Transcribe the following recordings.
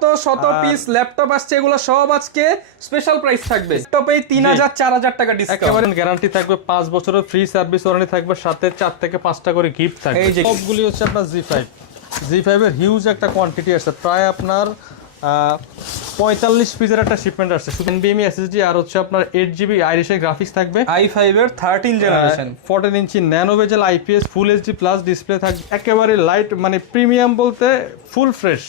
শত শত piece laptop আসছে, এগুলো সব আজকে স্পেশাল প্রাইস থাকবে। ল্যাপটপে 3000 4000 টাকা ডিসকাউন্ট, একেবারে গ্যারান্টি থাকবে, 5 বছরের ফ্রি সার্ভিস ওয়ারেন্টি থাকবে, সাথে 4 থেকে 5টা করে গিফট থাকবে। এই যে সবগুলি হচ্ছে আপনার জি5 এর হিউজ একটা কোয়ান্টিটি আছে, প্রায় আপনার 45 পিসের একটা শিপমেন্ট আসছে। শুধু NVMe SSD আর হচ্ছে আপনার 8GB আইরিশের গ্রাফিক্স থাকবে, i5 এর 13 জেনারেশন 14 ইঞ্চি ন্যানো বেজেল IPS ফুল HD প্লাস ডিসপ্লে থাকবে, একেবারে লাইট, মানে প্রিমিয়াম বলতে ফুল ফ্রেশ।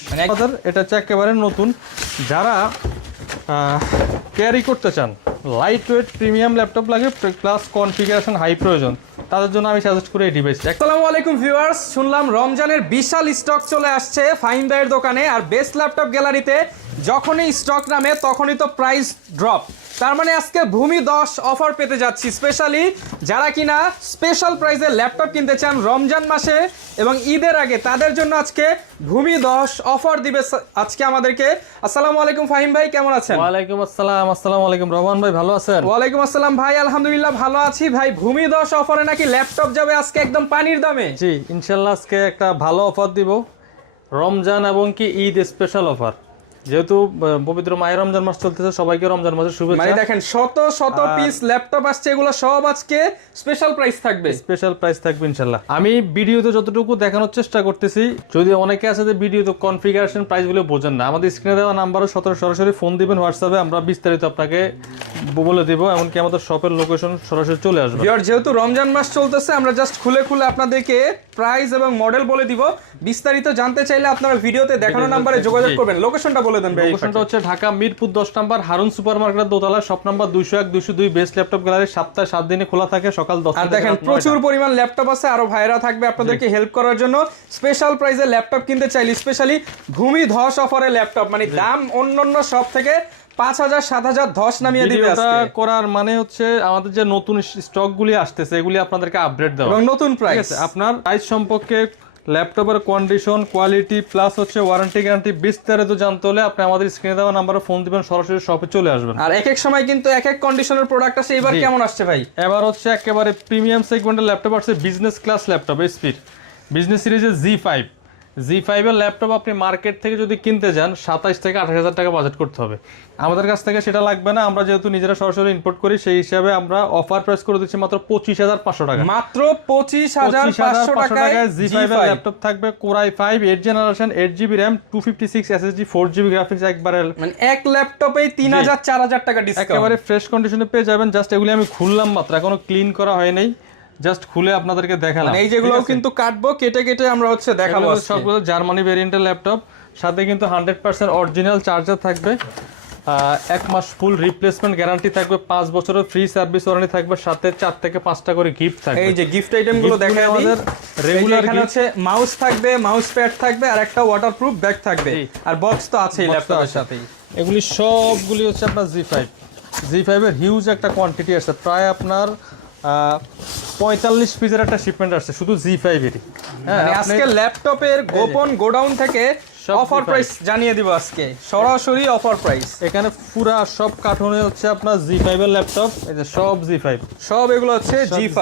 এটা হচ্ছে একেবারে নতুন, যারা ক্যারি করতে চান, লাইট ওয়েট প্রিমিয়াম ল্যাপটপ লাগে প্লাস কনফিগারেশন হাই প্রয়োজন, তাদের জন্য আমি সাজেস্ট করি এই ডিভাইসটা। আসসালামু আলাইকুম ভিউয়ার্স, শুনলাম রমজানের বিশাল স্টক চলে আসছে ফাহিম ভাইয়ের দোকানে, আর বেস্ট ল্যাপটপ গ্যালারিতে যখনই স্টক নামে তখনই তো প্রাইস ড্রপ। তার মানে আজকে ভূমি 10 অফার পেতে যাচ্ছি, স্পেশালি যারা কিনা স্পেশাল প্রাইসে ল্যাপটপ কিনতে চান রমজান মাসে এবং ঈদের আগে, তাদের জন্য আজকে ভূমি 10 অফার দিবে আজকে আমাদেরকে। আসসালামু আলাইকুম ফাহিম ভাই, কেমন আছেন? ওয়ালাইকুম আসসালাম। আসসালামু আলাইকুম রহমান ভাই, ভালো আছেন? ওয়ালাইকুম আসসালাম ভাই, আলহামদুলিল্লাহ ভালো আছি ভাই। ভূমি 10 অফারে নাকি ল্যাপটপ যাবে আজকে একদম পানির দামে। জি ইনশাল্লাহ আজকে একটা ভালো অফার দিব, রমজান এবং কি ঈদ স্পেশাল অফার। যেহেতু পবিত্র মাহে রমজান মাস চলতেছে, সবাইকে রমজান মাসের শুভেচ্ছা। মানে দেখেন শত শত পিস ল্যাপটপ আসছে, এগুলো সব আজকে স্পেশাল প্রাইস থাকবে, স্পেশাল প্রাইস থাকবে ইনশাল্লাহ। আমি ভিডিওতে যতটুকু দেখানোর চেষ্টা করতেছি, যদি অনেকে আছে যে ভিডিওতে কনফিগারেশন প্রাইসগুলো বোঝেন না, আমাদের স্ক্রিনে দেওয়া নাম্বারও সরাসরি ফোন দিবেন হোয়াটসঅ্যাপে, আমরা বিস্তারিত আপনাকে বলে দিব, এমনকি আমাদের শপের লোকেশন সরাসরি চলে আসবে। যেহেতু রমজান মাস চলতেছে, আমরা জাস্ট খুলে খুলে আপনাদেরকে প্রাইস এবং মডেল বলে দিব। বিস্তারিত জানতে চাইলে আপনারা ভিডিওতে দেখানো নাম্বারে যোগাযোগ করবেন। লোকেশনটা বলে দেন ভাই। লোকেশনটা হচ্ছে ঢাকা মিরপুর 10 নম্বর হারুন সুপার মার্কেটের দোতলা, shop number 201 202, best laptop gallery, সপ্তাহে 7 দিনে খোলা থাকে, সকাল 10 আর দেখেন প্রচুর পরিমাণ ল্যাপটপ আছে, আরো ভাইরা থাকবে আপনাদেরকে হেল্প করার জন্য। স্পেশাল প্রাইসে ল্যাপটপ কিনতে চাইলে স্পেশালি ভূমি 10 অফারে ল্যাপটপ, মানে দাম অন্যান্য সব থেকে 5000 7000 10 নামিয়ে দিবে আজকে। করার মানে হচ্ছে আমাদের যে নতুন স্টক গুলি আসতেছে, এগুলি আপনাদেরকে আপডেট দেওয়া এবং নতুন প্রাইস, আপনার প্রাইস সম্পর্কে, ল্যাপটপের কন্ডিশন, কোয়ালিটি প্লাস হচ্ছে ওয়ারেন্টি গ্যারান্টি বিস্তারিত জানতে হলে আপনি আমাদের স্ক্রিনে দেওয়া নাম্বারে ফোন দিবেন, সরাসরি শপে চলে আসবেন। আর এক এক সময় কিন্তু এক এক কন্ডিশনের প্রোডাক্ট আছে। এবার কেমন আসছে ভাই? এবার হচ্ছে একেবারে প্রিমিয়াম সেগমেন্টের ল্যাপটপ আসছে, বিজনেস ক্লাস ল্যাপটপ এসপির বিজনেস সিরিজের জি5 এর ল্যাপটপ আপনি মার্কেট থেকে যদি কিনতে যান 27 থেকে 28 টাকা বাজেট করতে হবে। আমাদের কাছ থেকে সেটা লাগবে না, আমরা যেহেতু নিজেরা সরাসরি ইম্পোর্ট করি, সেই হিসাবে আমরা অফার প্রাইস করে দিচ্ছি মাত্র 25500 টাকা। মাত্র 25500 টাকায় জি5 এর ল্যাপটপ থাকবে, Core i5 8 generation, 8GB RAM, 256 SSD, 4GB graphics, একবারে মানে এক ল্যাপটপে 3000 4000 টাকা ডিসকাউন্ট, একেবারে ফ্রেশ কন্ডিশনে পেয়ে যাবেন। জাস্ট এগুলি আমি খুললাম মাত্র, এখনো ক্লিন করা হয় নাই, জাস্ট খুলে আপনাদেরকে দেখালাম। এই যেগুলো কিন্তু কাটবো, কেটে আমরা হচ্ছে দেখাবো। সবগুলো জার্মানি ভেরিয়েন্টের ল্যাপটপ, সাথে কিন্তু 100% অরিজিনাল চার্জার থাকবে, 1 মাস ফুল রিপ্লেসমেন্ট গ্যারান্টি থাকবে, 5 বছরের ফ্রি সার্ভিস ওয়ারেন্টি থাকবে, সাথে 4 থেকে 5টা করে গিফট থাকবে। এই যে গিফট আইটেম গুলো দেখাই আমাদের রেগুলার, এখানে আছে মাউস থাকবে, মাউস প্যাড থাকবে, আর একটা ওয়াটারপ্রুফ ব্যাগ থাকবে, আর বক্স তো আছেই ল্যাপটপের সাথেই। এগুলি সবগুলি হচ্ছে আপনার জি5 এর হিউজ একটা কোয়ান্টিটি আছে, প্রায় আপনার 45 পিসের একটা শিপমেন্ট আসছে শুধু জি5 এরই। হ্যাঁ, আজকে ল্যাপটপের গোপন গোডাউন থেকে অফার প্রাইস জানিয়ে দিব আজকে, সরাসরি অফার প্রাইস। এখানে পুরা সব কার্টুনে হচ্ছে আপনার জি5 এর ল্যাপটপ, এই যে সব জি5, সব এগুলো হচ্ছে জি5।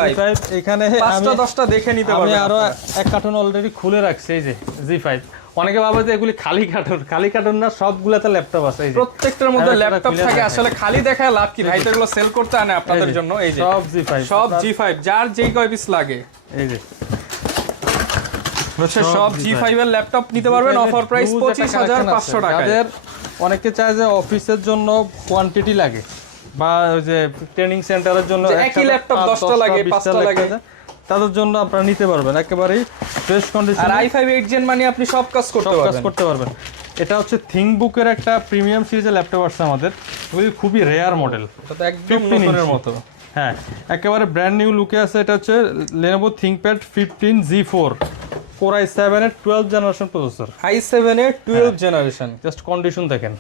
এখানে 5টা 10টা দেখে নিতে পারবেন। আমি আরো এক কার্টুন অলরেডি খুলে রাখছি, এই যে জি5। অনেকে ভাবে যে এগুলি খালি কার্টুন না, সবগুলাতে ল্যাপটপ আছে, এই যে প্রত্যেকটার মধ্যে ল্যাপটপ থাকে। আসলে খালি দেখায় লাভ কি ভাই, তো এগুলো সেল করতে আনে আপনাদের জন্য। এই যে সব জি5, যার যেই কয় পিস লাগে, এই যে সব জি5 এর ল্যাপটপ নিতে পারবেন, অফার প্রাইস 25500 টাকা। অনেকে চায় যে অফিসের জন্য কোয়ান্টিটি লাগে, বা ওই যে ট্রেনিং সেন্টারের জন্য একই ল্যাপটপ 10টা লাগে 5টা লাগে, তাদের জন্য আপনারা নিতে পারবেন একেবারেই ফ্রেশ কন্ডিশন। আর i5 8 জেন মানে আপনি সব কাজ করতে পারবেন। এটা হচ্ছে থিংকবুকের একটা প্রিমিয়াম সিরিজের ল্যাপটপ আসছে আমাদের, খুবই রেয়ার মডেল, এটা একদম নতুনের মতো। হ্যাঁ, একেবারে ব্র্যান্ড নিউ লুকে আছে। এটা হচ্ছে Lenovo ThinkPad 15G4, Core i7 এর 12 জেনারেশন প্রসেসর, i7 এর 12 জেনারেশন। জাস্ট কন্ডিশন দেখেন,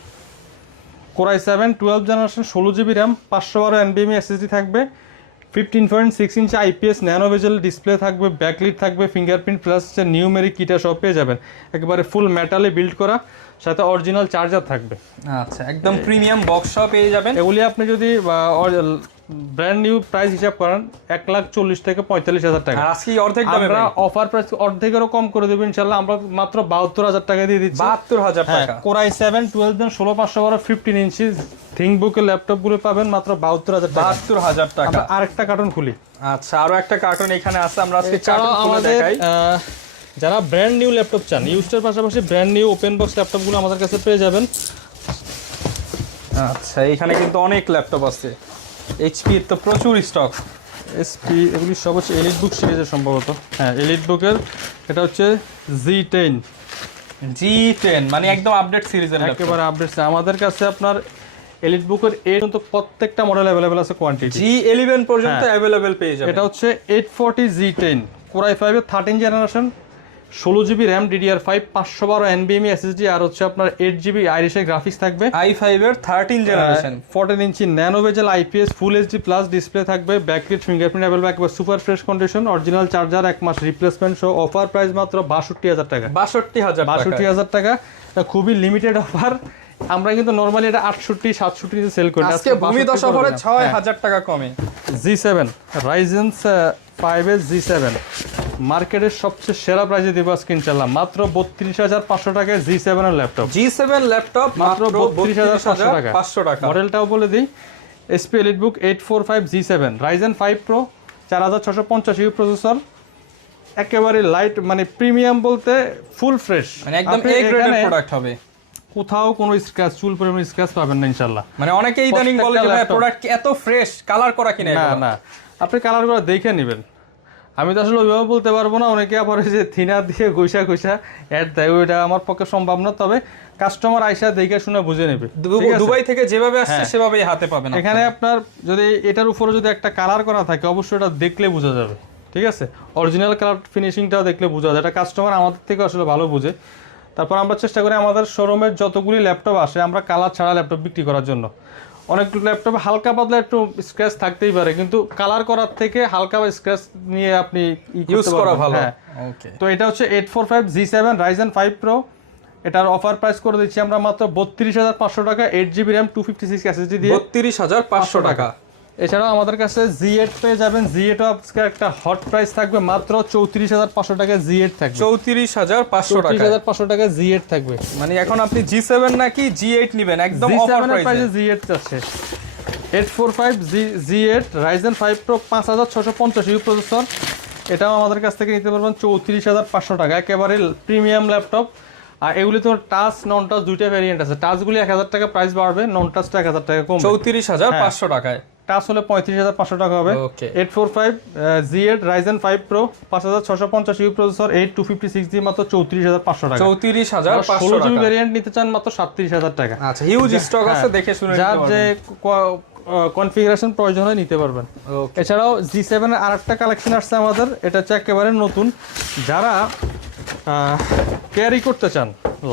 Core i7 12 generation, 16GB RAM, 512 NVMe SSD থাকবে, 15.6 ইঞ্চি IPS ন্যানো বেজেল ডিসপ্লে থাকবে, ব্যাকলিট থাকবে, ফিঙ্গারপ্রিন্ট প্লাস নিউমেরিক কিটা সব পেয়ে যাবেন, একেবারে ফুল মেটালে বিল্ড করা, সাথে অরিজিনাল চার্জার থাকবে। আচ্ছা, একদম প্রিমিয়াম বক্স সব পেয়ে যাবেন। এগুলি আপনি যদি ব্র্যান্ড নিউ প্রাইস হিসাব করেন 1,40,000 থেকে 45,000 টাকা। আর আজকে অর্ধেক দামে আমরা ভাই অফার প্রাইস অর্ধেকেরও কম করে দেব ইনশাআল্লাহ। আমরা মাত্র 72,000 টাকা দিয়ে দিচ্ছি। 72,000 টাকা। কোরাই 7 12 দেন 16512 15 ইঞ্চি থিংকবুকের ল্যাপটপ গুলো পাবেন মাত্র 72,000 টাকা। 72,000 টাকা। আমরা আরেকটা কার্টুন খুলি। আচ্ছা, আরো একটা কার্টুন এখানে আছে, আমরা আজকে এছাড়াও কার্টুন খুলে আমাদের দেখাই। যারা ব্র্যান্ড নিউ ল্যাপটপ চান, ইউজটার পাশাপাশি ব্র্যান্ড নিউ ওপেন বক্স ল্যাপটপগুলো আমাদের কাছে পেয়ে যাবেন। আচ্ছা, এখানে কিন্তু অনেক ল্যাপটপ আছে। এইচপি এর তো প্রচুর স্টক। এসপি এগুলি সব হচ্ছে এলিট বুক সিরিজের সম্ভবত। হ্যাঁ, এলিট বুকের এটা হচ্ছে G10 G10 মানে একদম আপডেট সিরিজের ল্যাপটপ। একেবারে আপডেট। আমাদের কাছে আপনার এলিট বুকের এর তো প্রত্যেকটা মডেল अवेलेबल আছে কোয়ান্টিটি। G11 পর্যন্ত হ্যাঁ। अवेलेबल পেয়ে যাবেন। এটা হচ্ছে 840 G10 কোরাই 5 এর 13 generation, 16GB RAM DDR5 512 NVMe SSD আর হচ্ছে আপনার 8GB আইরিশের গ্রাফিক্স থাকবে। i5 এর 13 জেনারেশন, 14 ইঞ্চি ন্যানো বেজেল IPS ফুল HD প্লাস ডিসপ্লে থাকবে। ব্যাকলিট ফিঙ্গারপ্রিন্ট অ্যাভেলেবল, একবার super fresh condition, original charger, 1 মাস রিপ্লেসমেন্ট সহ। অফার প্রাইস মাত্র 62,000 টাকা। 62,000 টাকা। 62,000 টাকা, খুবই লিমিটেড অফার। আমরা কিন্তু নরমালি এটা 68 67 তে সেল করি। আজকে ভূমি 10 অফারে 6,000 টাকা কমে। G7 Ryzen 5 এর G7 মার্কেটের সবচেয়ে সেরা প্রাইসে দিব আজকে ইনশাআল্লাহ। মাত্র 32,500 টাকায় G7 এর ল্যাপটপ। G7 ল্যাপটপ মাত্র 32,500 টাকা। মডেলটাও বলে দিই, HP EliteBook 845 G7 Ryzen 5 Pro 4650 processor, একেবারে লাইট, মানে প্রিমিয়াম বলতে ফুল ফ্রেশ, মানে একদম এ গ্রেডের প্রোডাক্ট হবে। কোথাও কোনো স্ক্র্যাচ, চুল পরিমাণ স্ক্র্যাচ পাবেন না ইনশাআল্লাহ। মানে অনেকেই ইদানিং বলে যে ভাই প্রোডাক্ট এত ফ্রেশ, কালার করা কিনা। না না, আপনি কালার করে দেখে নেবেন। আমি তো আসলে ওইভাবে বলতে পারবো না, অনেকে আবার যে থিনার দিয়ে ঘষা অ্যাড দেয়, ওইটা আমার পক্ষে সম্ভব না। তবে কাস্টমার আইসা দেখে শুনে বুঝে নেবে। দুবাই থেকে যেভাবে আসছে সেভাবেই হাতে পাবেন। এখানে আপনার যদি এটার উপরে যদি একটা কালার করা থাকে, অবশ্যই এটা দেখলে বোঝা যাবে। ঠিক আছে, অরিজিনাল কালার ফিনিশিংটাও দেখলে বোঝা যায়। এটা কাস্টমার আমাদের থেকে আসলে ভালো বুঝে। তারপর আমরা চেষ্টা করি আমাদের শোরুমের যতগুলি ল্যাপটপ আসে আমরা কালার ছাড়া ল্যাপটপ বিক্রি করার জন্য। অনেক ল্যাপটপে হালকা পাতলা একটু স্ক্র্যাচ থাকতেই পারে, কিন্তু কালার করার থেকে হালকা স্ক্র্যাচ নিয়ে আপনি ইউজ করা ভালো। ওকে, তো এটা হচ্ছে 845 G7 Ryzen 5 Pro। এটার অফার প্রাইস করে দিচ্ছি আমরা মাত্র 32,500 টাকা, 8GB RAM 256 SSD দিয়ে 32,500 টাকা। এছাড়াও আমাদের কাছে Z8 পেয়ে যাবেন। Z8 আজকে একটা হট প্রাইস থাকবে মাত্র 34,500 টাকা। Z8 থাকবে 34,500 টাকা। 34,500 টাকা Z8 থাকবে। মানে এখন আপনি G7 নাকি G8 নেবেন একদম অফার প্রাইসে। Z8 আছে 845 Z8 Ryzen 5 Pro 5650 প্রসেসর। এটাও আমাদের কাছ থেকে নিতে পারবেন 34,500 টাকা, একেবারে প্রিমিয়াম ল্যাপটপ। আর এগুলি তো টাচ নন টাচ দুইটা ভ্যারিয়েন্ট আছে। টাচগুলি 1,000 টাকা প্রাইস বাড়বে, নন টাচটা 1,000 টাকা কমবে। 34,500 টাকায়। টাচ হলে 35,500 টাকা হবে। 845 Z8 Ryzen 5 Pro 5650 প্রসেসর, 8 256 দিয়ে মাত্র 34,500 টাকা। 34,500 টাকা। 16GB ভ্যারিয়েন্ট নিতে চান মাত্র 37,000 টাকা। আচ্ছা, হিউজ স্টক আছে, দেখে শুনে নিতে পারবেন। যার যে কনফিগারেশন প্রয়োজন হয় নিতে পারবেন। এছাড়াও G7 এর আরেকটা কালেকশন আসছে আমাদের, এটা হচ্ছে একেবারে নতুন। যারা ক্যারি করতে চান,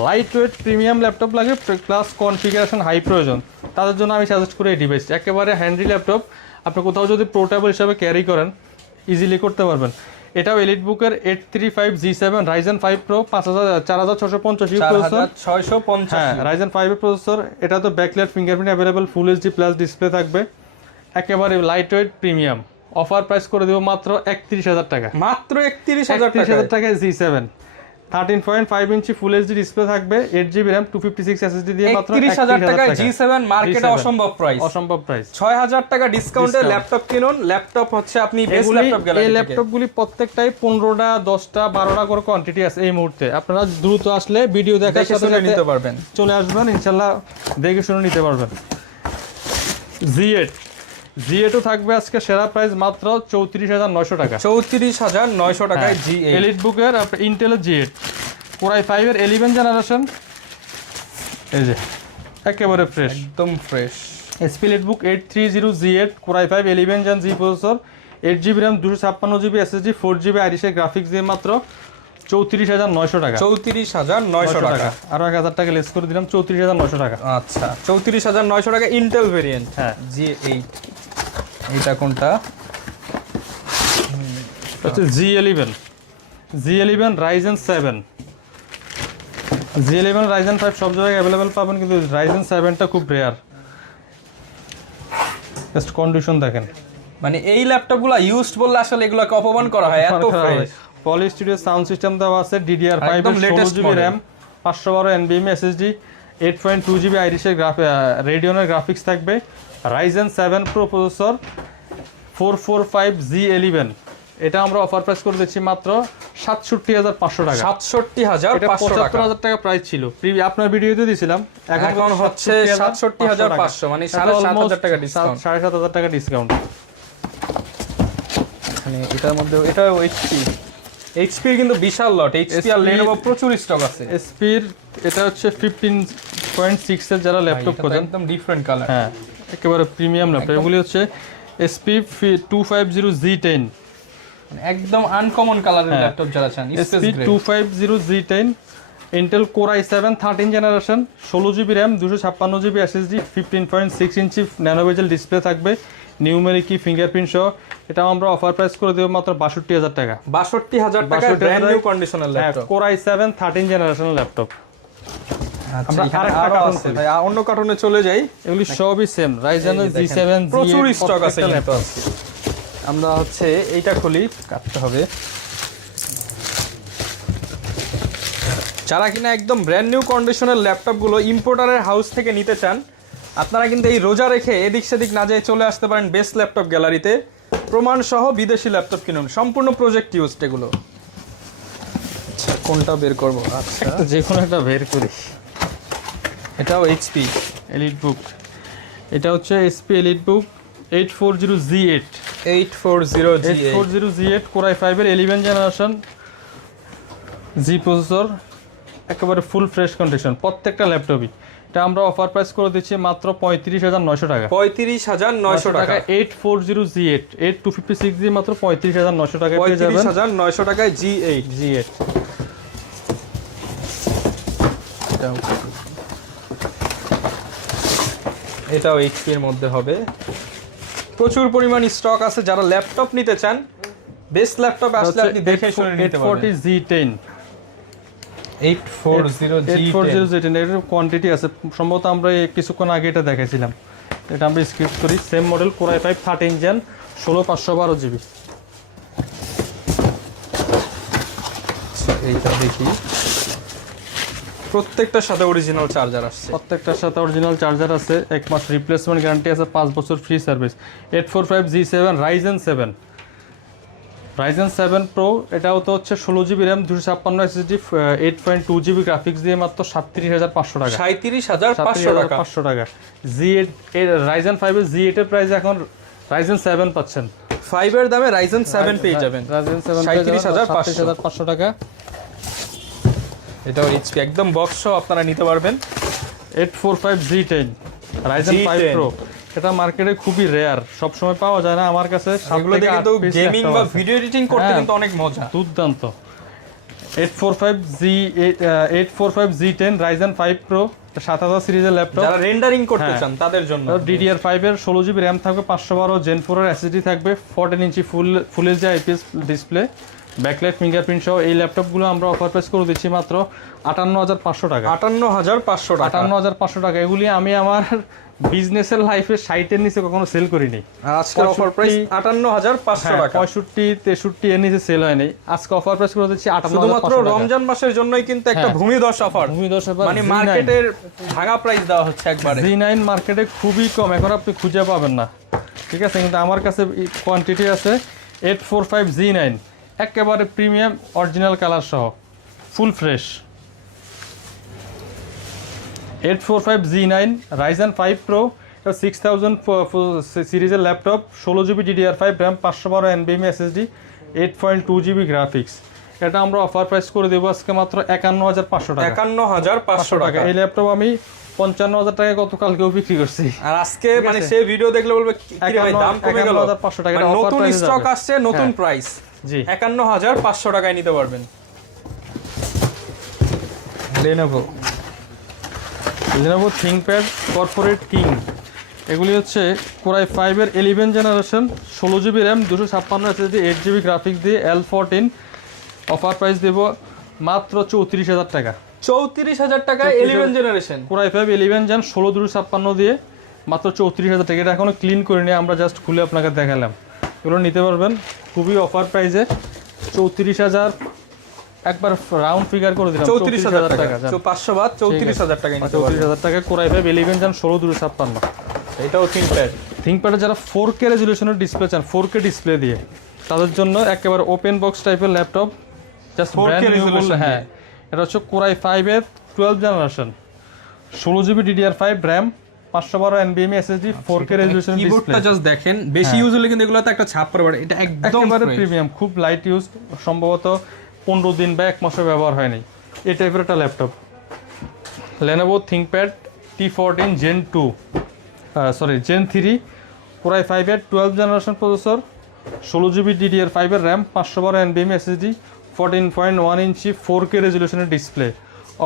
লাইট ওয়েট প্রিমিয়াম ল্যাপটপ লাগে প্লাস কনফিগারেশন হাই প্রয়োজন, তাদের জন্য আমি সাজেস্ট করি এই ডিভাইস। একেবারে হ্যান্ডি ল্যাপটপ, আপনি কোথাও যদি পোর্টেবল হিসাবে ক্যারি করেন ইজিলি করতে পারবেন। এটাও EliteBook-এর 835 G7 Ryzen 5 Pro 4650 প্রসেসর। 4650। হ্যাঁ, Ryzen 5 এর প্রসেসর। এটা তো ব্যাকলাইট ফিঙ্গারপ্রিন্ট अवेलेबल, ফুল HD প্লাস ডিসপ্লে থাকবে, একেবারে light weight premium. Offer price করে দেব মাত্র 31,000 টাকা। মাত্র 31,000 টাকায় G7 13.5 ইঞ্চি ফুল HD ডিসপ্লে থাকবে, 8GB RAM 256 SSD দিয়ে মাত্র 31,000 টাকায় G7 মার্কেটে অসম্ভব প্রাইস। অসম্ভব প্রাইস। 6,000 টাকা ডিসকাউন্টে ল্যাপটপ কিনুন। ল্যাপটপ হচ্ছে আপনি বেস্ট ল্যাপটপ গ্যালারি থেকে। এই ল্যাপটপগুলি প্রত্যেকটাই 15টা 10টা 12টা করে কোয়ান্টিটি আছে এই মুহূর্তে। আপনারা দ্রুত আসলে ভিডিও দেখার সাথে সাথে নিতে পারবেন, চলে আসবেন, ইনশাআল্লাহ দেখে শুনে নিতে পারবেন। Z8 থাকবে আজকে সেরা প্রাইস মাত্র 34,900 টাকা। 34,900 টাকায় G8 EliteBook-এর ইন্টেলের Z8 কোরাই 5 এর 11 জেনারেশন। এই যে একেবারে ফ্রেশ, একদম fresh. HP EliteBook 830 Z8 core i 5 11 gen G processor, 8GB RAM 256GB SSD 4GB আইরিশের গ্রাফিক্স দিয়ে মাত্র 34,900 টাকা। 34,900 টাকা। আরো 1,000 টাকা লেস করে দিলাম, 34,900 টাকা। আচ্ছা, 34,900 টাকা ইন্টেল ভেরিয়েন্ট। হ্যাঁ, G8। এটা কোনটা? হচ্ছে G11 Ryzen 7। G11 Ryzen 5 সব জায়গায় अवेलेबल পাবেন, কিন্তু Ryzen 7টা খুব রেয়ার। জাস্ট কন্ডিশন দেখেন। মানে এই ল্যাপটপগুলো ইউজড বললে আসলে এগুলোকে অপমান করা হয়, এত ফ্রেশ। পলি স্টুডিও সাউন্ড সিস্টেম দেওয়া আছে, DDR5 এর 16GB RAM, 512 NVMe SSD, 8.2GB আইরিশের রেডিয়নের graphics থাকবে, Ryzen 7 Pro প্রসেসর, 445G11। এটা আমরা অফার প্রাইস করে দিচ্ছি মাত্র 67,500 টাকা। 67,500 টাকা। 75,000 টাকা প্রাইস ছিল আপনার ভিডিওতে দিয়েছিলাম, এখন হচ্ছে 67,500, মানে 7,500 টাকা ডিসকাউন্ট। 7,500 টাকা ডিসকাউন্ট। মানে এটার মধ্যে এটা এইচপি কিন্তু বিশাল লট, এইচপি আর Lenovo প্রচুর স্টক আছে। এসপির এটা হচ্ছে 15.6 এর যারা ল্যাপটপ খোঁজেন, একদম ডিফারেন্ট কালার। হ্যাঁ একেবারে প্রিমিয়াম ল্যাপটপ। এগুলি হচ্ছে SP 250Z10, একদম আনকমন কালারের ল্যাপটপ যারা চান, SP 250Z10, Intel Core i7 13 generation, 16GB RAM, 256GB SSD, 15.6 ইঞ্চি ন্যানো বেজেল ডিসপ্লে থাকবে, নিউমেরিক ফিঙ্গারপ্রিন্ট সহ। এটা আমরা অফার প্রাইস করে দেব মাত্র 62,000 টাকা। 62,000 টাকা brand new conditional laptop, Core i7 13 generation laptop. আমরা আরেকটা আছে ভাই, অন্য কার্টুনে চলে যাই। এগুলি সবই সেম, Ryzen G7 প্রচুর স্টক আছে কিন্তু। আমরা হচ্ছে এইটা খুলি, কাটতে হবে। যারা কিনা একদম ব্র্যান্ড নিউ কন্ডিশনের ল্যাপটপগুলো ইম্পোর্টারের হাউস থেকে নিতে চান, আপনারা কিন্তু এই রোজা রেখে এদিক সেদিক না যেয়ে চলে আসতে পারেন বেস্ট ল্যাপটপ গ্যালারিতে। প্রমাণ সহ বিদেশি ল্যাপটপ কিনুন, সম্পূর্ণ প্রজেক্ট ইউজড এগুলো। কোনটা বের করবো? আচ্ছা যে কোনো একটা বের করি। এটাও এইচপি এলিট বুক, এটা হচ্ছে SP এলিট বুক 840Z8, 840G8 Core i5 এর 11 জেনারেশন, জি প্রসেসর, একেবারে ফুল ফ্রেশ কন্ডিশন প্রত্যেকটা ল্যাপটপই। এটা আমরা অফার প্রাইস করে দিচ্ছি মাত্র 35,900 টাকা। 35,900 টাকা। 840Z8, 8256 দিয়ে মাত্র 35,900 টাকা পেয়ে যাবেন। 35,900 টাকায় G8। এটাও এইচপি এর মধ্যে হবে। প্রচুর পরিমাণ স্টক আছে, যারা ল্যাপটপ নিতে চান বেস্ট ল্যাপটপ আসলে আপনি দেখে শুনে নিতে পারবেন। 840Z10, 840Z10 এর কোয়ান্টিটি আছে সম্ভবত, আমরা কিছুক্ষণ আগে এটা দেখাইছিলাম। এটা আমরা স্কিপ করি। Same model Core i5 13 gen, 16/512GB। এইটা দেখি, প্রত্যেকটার সাথে অরিজিনাল চার্জার আসছে। প্রত্যেকটার সাথে অরিজিনাল চার্জার আছে, 1 মাস রিপ্লেসমেন্ট গ্যারান্টি আছে, 5 বছর free service. 845G7 Ryzen 7 Pro, এটাও তো হচ্ছে 16GB RAM, 256 SSD, 8.2GB graphics দিয়ে মাত্র 37,500 টাকা। 37,500 টাকা। Z8 এর Ryzen 5 এর Z8 এর প্রাইস এখন Ryzen 7 পাচ্ছেন। 5 এর দামে Ryzen 7 পেয়ে যাবেন। Ryzen 7 37,500 টাকা। এটাও এইচপি, একদম বক্স সহ আপনারা নিতে পারবেন। 845Z10 Ryzen 5 Pro, এটা মার্কেটে খুবই রেয়ার, সব সময় পাওয়া যায় না। আমার কাছে এগুলো কিন্তু গেমিং বা ভিডিও এডিটিং করতে কিন্তু অনেক মজা, দুর্দান্ত। 845Z10 Ryzen 5 Pro, 7000 সিরিজের ল্যাপটপ, যারা রেন্ডারিং করতে চান তাদের জন্য। DDR5 এর 16GB RAM থাকবে, 512 Gen 4 এর SSD থাকবে, 14 inch full HD IPS display, backlight fingerprint সহ এই ল্যাপটপগুলো আমরা অফার প্রাইস করে দিচ্ছি মাত্র 58,500 টাকা। 58,500 টাকা। 58,500 টাকা। এগুলি আমি আমার বিজনেসের লাইফে 60-এর নিচে কখনো সেল করিনি। আর আজকের অফার প্রাইস 58,500 টাকা। 65-63 এর নিচে সেল হয় নাই। আজকে অফার প্রাইস করে দিচ্ছি 58,500 শুধুমাত্র রমজান মাসের জন্যই কিন্তু একটা ভূমিধস অফার। মানে মার্কেটের ভাঙা প্রাইস দেওয়া হচ্ছে একবারে। G9 মার্কেটে খুবই কম, এখন আপনি খুঁজে পাবেন না, ঠিক আছে? কিন্তু আমার কাছে কোয়ান্টিটি আছে। 845Z9 একেবারে প্রিমিয়াম অরিজিনাল কালার সহ full fresh. 845Z9 Ryzen 5 Pro, 6000 সিরিজের laptop, 16GB DDR5 RAM, 512 NVMe SSD, 8.2GB graphics. এটা আমরা অফার প্রাইস করে দেবো আজকে মাত্র 51,500 টাকা। 51,500 টাকা। এই ল্যাপটপ আমি 55,000 টাকায় গতকালকেও বিক্রি করছি। আর আজকে মানে সেই ভিডিও দেখলে বলবে কি রে ভাই দাম কমে গেল। 51,500 টাকা। মানে নতুন স্টক আসছে, নতুন প্রাইস। জি, 51,500 টাকায় নিতে পারবেন। Lenovo ThinkPad Corporate King, এগুলি হচ্ছে Core i5 এর 11 generation, 16GB RAM, 256 SSD, 8GB graphics দিয়ে L14। অফার প্রাইস দেব মাত্র 34,000 টাকা। 34,000 টাকায় 11 জেনারেশন Core i5 11 জেন, 16 256 দিয়ে মাত্র 34,000 টাকা। এটা এখনো ক্লিন করে নিয়ে আমরা জাস্ট খুলে আপনাকে দেখালাম। এগুলো নিতে পারবেন খুবই অফার প্রাইসে 34,000, একবার রাউন্ড ফিগার করে দিলাম 34,000 টাকা। 500 বাদ 34,000 টাকা নিতে পারবেন। 34,000 টাকা কোরাই ফাইভ 11 জান 16/256। এটাও থিংকপ্যাড। থিংকপ্যাডে যারা 4K রেজুলেশনের ডিসপ্লে চান, 4K ডিসপ্লে দিয়ে, তাদের জন্য একেবারে ওপেন বক্স টাইপের ল্যাপটপ, জাস্ট 4K রেজুলেশন। হ্যাঁ, এটা হচ্ছে কোরাই 5 এর 12 generation, 16GB DDR5 RAM, 512 NVMe SSD, 4K resolution display. কিবোর্ডটা জাস্ট দেখেন, বেশি ইউজ হলে কিন্তু এগুলোতে একটা ছাপ পড়ে। এটা একদম প্রিমিয়াম, খুব লাইট ইউজ, সম্ভবত 15 দিন বা 1 মাসও ব্যবহার হয়নি এই টাইপের একটা laptop. Lenovo ThinkPad T14 Gen 2 Gen 3, core i 5 এর 12 জেনারেশন প্রসেসর, 16GB DDR5 এর RAM, 512 NVMe SSD, 14.1 ইঞ্চি 4K রেজুলেশনের ডিসপ্লে।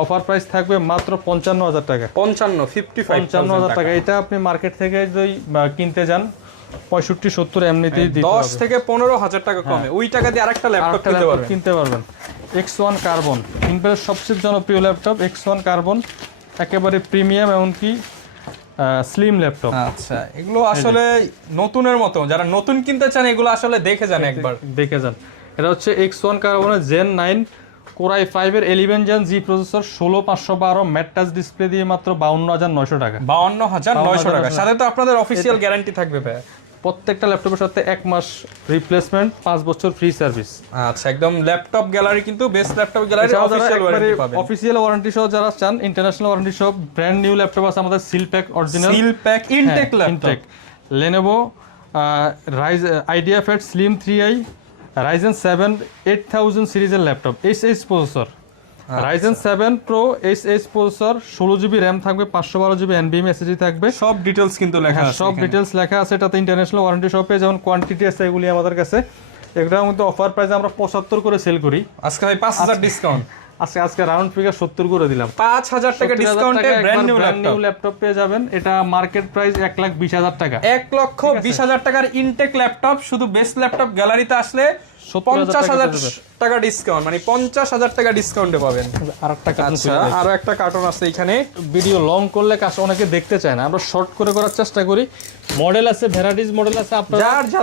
অফার প্রাইস থাকবে মাত্র 55,000 টাকা। 55,000 টাকা। এটা আপনি মার্কেট থেকে যদি কিনতে যান 65-70 এমনিতেই দিতে হবে। 10 থেকে 15,000 টাকা কমে ওই টাকা দিয়ে আরেকটা ল্যাপটপ কিনতে পারবেন। X1 কার্বন, থিংকপ্যাডের সবচেয়ে জনপ্রিয় ল্যাপটপ X1 কার্বন, একেবারে প্রিমিয়াম, এমনকি স্লিম ল্যাপটপ। আচ্ছা, এগুলো আসলে নতুনের মতো, যারা নতুন কিনতে চান এগুলো আসলে দেখে যান, একবার দেখে যান। এটা হচ্ছে X1 কার্বনের Gen 9 কোরাই 5 এর 11 Gen G processor, 16512 mat touch display দিয়ে মাত্র 52,900 টাকা। 52,900 টাকা। সাথে তো আপনাদের অফিশিয়াল গ্যারান্টি থাকবে ভাই। প্রত্যেকটা ল্যাপটপের সাথে 1 মাস রিপ্লেসমেন্ট, 5 বছর ফ্রি সার্ভিস। আচ্ছা, একদম ল্যাপটপ গ্যালারি, কিন্তু best laptop gallery official warranty পাবেন। অফিশিয়াল ওয়ারেন্টি সহ যারা চান, ইন্টারন্যাশনাল ওয়ারেন্টি সহ ব্র্যান্ড নিউ ল্যাপটপ আছে আমাদের, seal pack original, seal pack intact laptop. Lenovo IdeaPad Slim 3i Ryzen 7 8000 সিরিজের laptop, SH processor, Ryzen 7 Pro SH processor, 16GB RAM থাকবে, 512GB NVMe SSD থাকবে। সব ডিটেইলস কিন্তু লেখা আছে, সব ডিটেইলস লেখা আছে। এটাতে ইন্টারন্যাশনাল ওয়ারেন্টি সহ পেয়ে যেমন কোয়ান্টিটি আছে এগুলি আমাদের কাছে। এগুলোর মধ্যে অফার প্রাইসে আমরা 75 করে সেল করি। আজকে ভাই 5,000 ডিসকাউন্ট। আজকে রাউন্ড ফিগার 70 করে দিলাম। 5,000 টাকা ডিসকাউন্টে ব্র্যান্ড নিউ ল্যাপটপ পেয়ে যাবেন। এটা মার্কেট প্রাইস 1,20,000 টাকা। 1,20,000 টাকার ইনটেক ল্যাপটপ শুধু বেস্ট ল্যাপটপ গ্যালারিতে আসলে 50,000 টাকা ডিসকাউন্ট, মানে 50,000 টাকা ডিসকাউন্টে পাবেন। আচ্ছা, আরো একটা কার্টন আছে এখানে। ভিডিও লং করলে কাজ অনেকে দেখতে চায় না, আমরা শর্ট করে করার চেষ্টা করি। মডেল আছে, ভ্যারাইটিস মডেল আছে, আপনার যার যা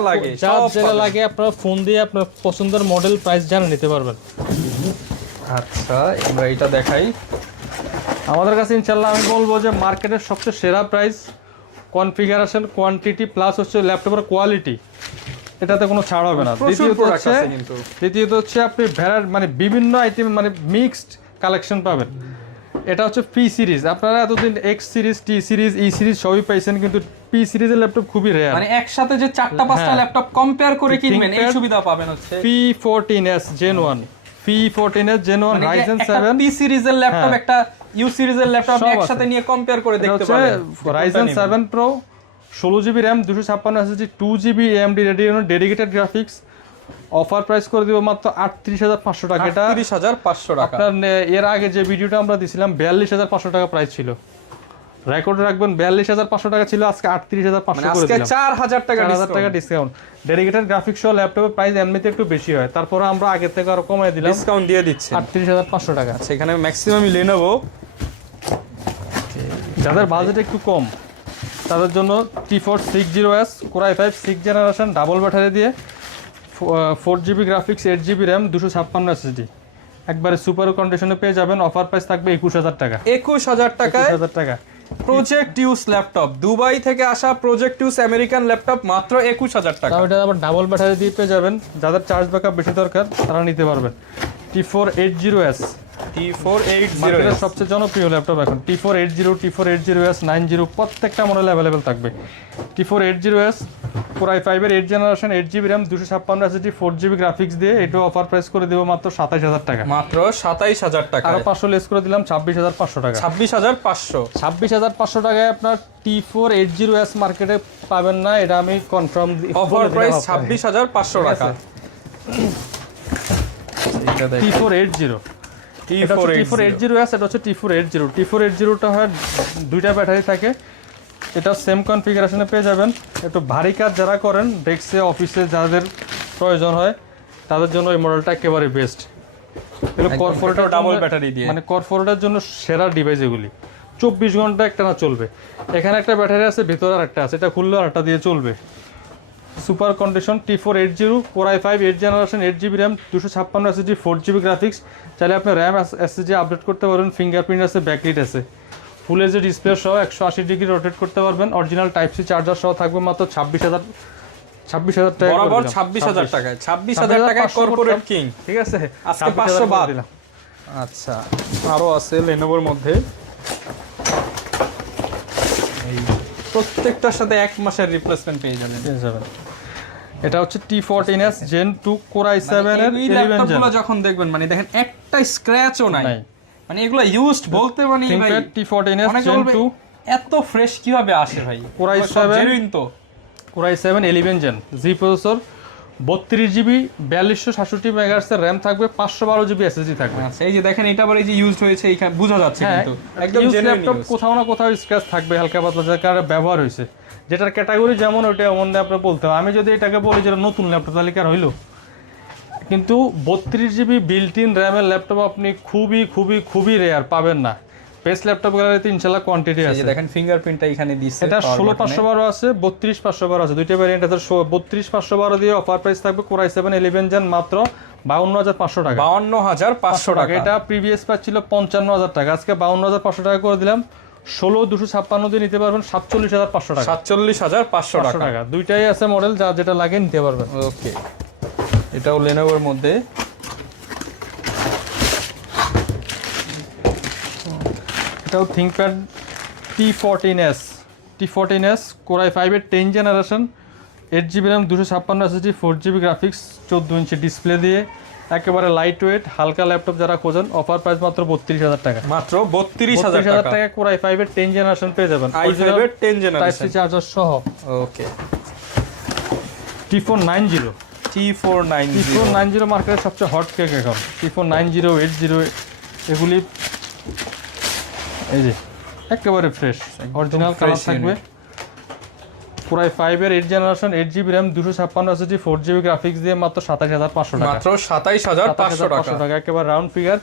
লাগে আপনারা ফোন দিয়ে আপনার পছন্দের মডেল প্রাইস জানা নিতে পারবেন। আচ্ছা, আমরা এটা দেখাই। আমাদের কাছে ইনশাআল্লাহ আমি বলবো যে মার্কেটের সবচেয়ে সেরা প্রাইস, কনফিগারেশন, কোয়ান্টিটি প্লাস হচ্ছে ল্যাপটপের কোয়ালিটি, এটাতে কোনো ছাড় হবে না। দ্বিতীয়ত হচ্ছে আপনি মানে বিভিন্ন আইটেম, মানে মিক্সড কালেকশন পাবেন। এটা হচ্ছে পি সিরিজ, আপনারা এতদিন এক্স সিরিজ, টি সিরিজ, ই সিরিজ সবই পাইছেন, কিন্তু পি সিরিজের ল্যাপটপ খুবই রেয়ার। মানে একসাথে যে 4-5টা ল্যাপটপ কম্পেয়ার করে কিনবেন এই সুবিধা পাবেন হচ্ছে P14s Gen 1, P14s Gen 1 Ryzen 7 P সিরিজের ল্যাপটপ, একটা ইউ সিরিজের ল্যাপটপ একসাথে নিয়ে কম্পেয়ার করে দেখতে পারেন। Ryzen 7 Pro, 16GB RAM, 256 SSD, 2GB AMD Radeon dedicated graphics. Offer price করে দিব মাত্র 38,500 টাকা। এটা 38,500 টাকা। আপনার এর আগে যে ভিডিওটা আমরা দিছিলাম 42,500 টাকা প্রাইস ছিল, রেকর্ড রাখবেন। 42,500 টাকা ছিল, আজকে 38,500 করে দিলাম। আজকে 4,000 টাকা ডিসকাউন্ট। ডেডিকেটেড গ্রাফিক্স সহ ল্যাপটপের প্রাইস এমনিতে একটু বেশি হয়, তারপরে আমরা আগে থেকে আরো কমায় দিলাম, ডিসকাউন্ট দিয়ে দিচ্ছি 38,500 টাকা। আচ্ছা, এখানে ম্যাক্সিমাম Lenovo, যাদের বাজেট একটু কম তাদের জন্য T4 60s core i 5 6th generation double battery দিয়ে, 4GB graphics, 8GB RAM, 256 SSD, একবারে সুপার কন্ডিশনে পেয়ে যাবেন। অফার প্রাইস থাকবে 21,000 টাকা। 21,000 টাকা প্রজেক্ট ইউজ ল্যাপটপ, দুবাই থেকে আসা প্রজেক্ট ইউজ আমেরিকান ল্যাপটপ, মাত্র 21,000 টাকা। এটা আবার ডাবল ব্যাটারি দিয়ে পেয়ে যাবেন। যাদের চার্জ ব্যাকআপ বেশি দরকার তারা নিতে পারবেন। T4 80s মার্কেটের সবচেয়ে জনপ্রিয় ল্যাপটপ এখন। T4 80, T4 80s, 90 প্রত্যেকটা মডেল অ্যাভেলেবেল থাকবে। T4 80s কোরাই 5 এর 8th generation, 8GB RAM, 256 SSD, 4GB graphics দিয়ে এটা অফার প্রাইস করে দেব মাত্র 27,000 টাকা। মাত্র 27,000 টাকা। আর 500 লেস করে দিলাম 26,500 টাকা। 26,500 টাকায় আপনার T4 80s মার্কেটে পাবেন না, এটা আমি কনফার্ম। অফার প্রাইস 26,500 টাকা। T4 80, T4 80s, এটা হচ্ছে T4 80। T4 80টা হয় দুইটা ব্যাটারি থাকে, এটা সেম কনফিগারেশনে পেয়ে যাবেন। একটু ভারী কাজ যারা করেন, ডেস্কে অফিসে যাদের প্রয়োজন হয় তাদের জন্য এই মডেলটা একেবারে বেস্ট। এগুলো কর্পোরেটর ডাবল ব্যাটারি দিয়ে, মানে কর্পোরেটের জন্য সেরা ডিভাইস এগুলি। 24 ঘন্টা একটানা চলবে। এখানে একটা ব্যাটারি আছে, ভিতরে আরেকটা আছে, এটা খুললে আরেকটা দিয়ে চলবে। Super condition T480 Core i5 8 generation 8GB RAM 256 SSD 4GB graphics. চাইলে আপনি র্যাম SSD আপডেট করতে পারবেন, ফিঙ্গারপ্রিন্ট আছে, ব্যাকলাইট আছে, ফুল এইচডি ডিসপ্লে সহ 180 ডিগ্রি রোটেট করতে পারবেন। অরিজিনাল টাইপ সি চার্জার সহ থাকবে মাত্র 26,000 টাকা, বরাবর 26,000 টাকায়, 26,000 টাকায় কর্পোরেট কিং। ঠিক আছে, আজকে 500 বাদ দিলাম। আচ্ছা, আরো আছে লেনোভোর মধ্যে, এই প্রত্যেকটার সাথে 1 মাসের রিপ্লেসমেন্ট পেয়ে যাবেন। এটা হচ্ছে T14s Gen 2 Core i7 এর এই 11 ল্যাপটপগুলো Gen। যখন দেখবেন মানে দেখেন একটা স্ক্র্যাচও নাই, মানে এগুলো ইউজড বলতে মানে ভাই ThinkPad T14s অনেকে Gen বলবে, 2 এত ফ্রেশ কিভাবে আসে ভাই? Core i7 জেনুইন তো। Core i7 11 Gen Z processor, 32GB 4267 megahertz এর RAM থাকবে, 512GB SSD থাকবে। আচ্ছা, এই যে দেখেন এটা আবার এই যে ইউজড হয়েছে, এখানে বোঝা যাচ্ছে কিন্তু একদম ইউজ জেনুইন ল্যাপটপ, কোথাও না কোথাও স্ক্র্যাচ থাকবে হালকা পাতলা, যার কারণে ব্যবহার হয়েছে। যেটার ক্যাটাগরি যেমন ওইটা এমন আপনার বলতে হবে। আমি যদি এটাকে বলি যেটা নতুন ল্যাপটপ তাহলে কি আর হইলো? কিন্তু 32GB বিল্ট ইন র্যামের ল্যাপটপ আপনি খুবই খুবই খুবই রেয়ার পাবেন না। বেস্ট ল্যাপটপ গ্যালারিতে ইনশাআল্লাহ কোয়ান্টিটি আছে। এই যে দেখেন ফিঙ্গারপ্রিন্টটা এখানে দিয়েছে, এটা 16512 আছে, 32512 আছে, দুইটা ভ্যারিয়েন্ট আছে। 32512 দিয়ে অফার প্রাইস থাকবে Core i7 11 Gen মাত্র 52500 টাকা। 52500 টাকা। এটা প্রিভিয়াস প্রাইস ছিল 55000 টাকা, আজকে 52500 টাকা করে দিলাম। 16256 দিয়ে নিতে পারবেন 47500 টাকা। 47500 টাকা দুইটাই আছে মডেল, যা যেটা লাগে নিতে পারবেন। ওকে, এটাও লেনোভোর মধ্যে। এটাও ThinkPad T14s Core i5 এর 10 generation 8GB RAM 256 SSD 4GB graphics 14 inch display দিয়ে একেবারে লাইট ওয়েট হালকা ল্যাপটপ যারা খোঁজেন, অফার প্রাইস মাত্র 32000 টাকা। মাত্র 32000 টাকা Core i5 এর 10 জেনারেশন পেয়ে যাবেন, i5 এর 10 জেনারেশন টাইপ সি চার্জার সহ। ওকে, T490 মার্কেটের সবচেয়ে হট কেক এখন। T490 80 এগুলি এই যে একেবারে ফ্রেশ অরিজিনাল কালার থাকবে। Core i5 এর 8 generation 8GB RAM 256 SSD 4GB graphics দিয়ে মাত্র 27500 টাকা। মাত্র 27500 টাকা একেবারে রাউন্ড ফিগার।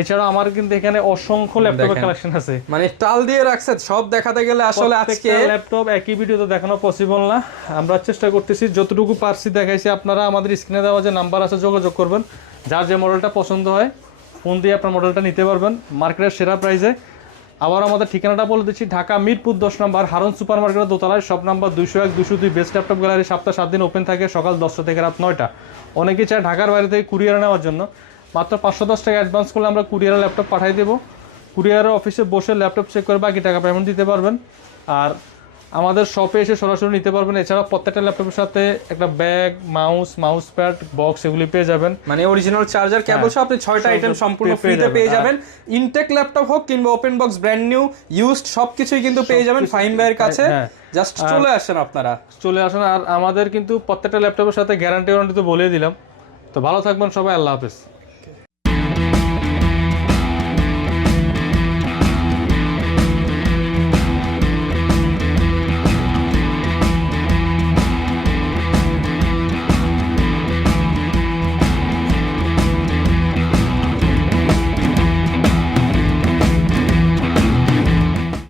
এছাড়া আমার কিন্তু এখানে অসংখ্য ল্যাপটপের কালেকশন আছে, মানে টাল দিয়ে রাখছে সব দেখাতে গেলে আসলে আজকে ল্যাপটপ একই ভিডিওতে দেখানো পসিবল না। আমরা চেষ্টা করতেছি যতটুকু পারছি দেখাইছি। আপনারা আমাদের স্ক্রিনে দেওয়া যে নাম্বার আছে যোগাযোগ করবেন, যার যে মডেলটা পছন্দ হয় ফোন দিয়ে আপনার মডেলটা নিতে পারবেন মার্কেটের সেরা প্রাইসে। আবার আমাদের ঠিকানাটা বলে দিচ্ছি, ঢাকা মিরপুর 10 নম্বর হারন সুপার মার্কেটের দোতলায়, shop number 201 202। Best laptop gallery সপ্তাহে 7 দিন ওপেন থাকে, সকাল 10টা থেকে রাত 9টা। অনেকেই চায় ঢাকার বাইরে থেকে কুরিয়ার নেওয়ার জন্য, মাত্র 510 টাকা অ্যাডভান্স করলে আমরা কুরিয়ারে ল্যাপটপ পাঠিয়ে দেবো। কুরিয়ারের অফিসে বসে ল্যাপটপ চেক করে বাকি টাকা পেমেন্ট দিতে পারবেন, আর আমাদের শপে এসে সরাসরি নিতে পারবেন। এছাড়া প্রত্যেকটা ল্যাপটপের সাথে একটা ব্যাগ, মাউস প্যাড, বক্স এগুলি পেয়ে যাবেন, মানে অরিজিনাল চার্জার, কেবল সহ আপনি 6টা আইটেম সম্পূর্ণ ফ্রিতে পেয়ে যাবেন। ইনটেক ল্যাপটপ হোক কিংবা open box brand new used সবকিছুই কিন্তু পেয়ে যাবেন ফাহিম ভাইয়ের কাছে। জাস্ট চলে আসেন, আপনারা চলে আসেন। আর আমাদের কিন্তু প্রত্যেকটা ল্যাপটপের সাথে গ্যারান্টি ওয়ারেন্টি তো বলেই দিলাম। তো ভালো থাকবেন সবাই, আল্লাহ হাফেজ।